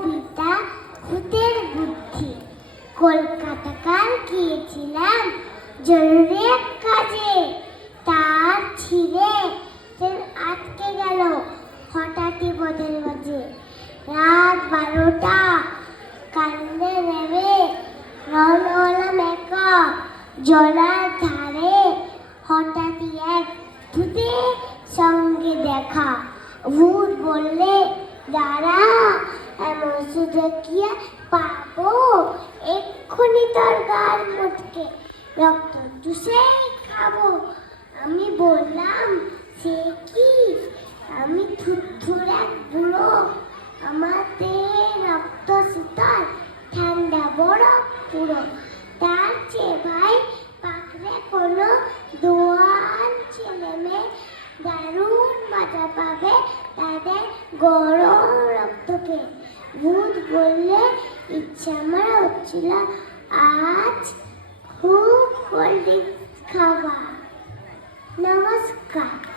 কবিতা ভূতের বুদ্ধি। কলকাতা কাল গিয়েছিলাম জরুরি এক কাজে, তার ছিঁড়ে ট্রেন আটকে গেল হঠাৎই পথের মাঝে। রাত 12টা, কান্দে নেমে রওনা হলাম একা। জলার ধারে হঠাৎই এক ভূতের সঙ্গে দেখা। ভূত বললে, দাঁড়া, এমন সুযোগ কি আর পাবো? এক্ষুনি তোর গাল মুটকে রক্ত চুষেই খাবো। আমি বললাম, সে কি? আমি থুরথুর এক বুড়ো, আমার দেহে রক্ত শীতল, ঠান্ডা বরফ পুরো। তার চেয়ে ভাই পাকড়ে কোনো দোয়ান ছেলে মেয়ে দারুণ মজা পাবে তাদের গরম রক্তকে। ভূত বললে, ইচ্ছা আমার হচ্ছিল আজ খুব কোল্ড ড্রিঙ্কস খাওয়া। নমস্কার।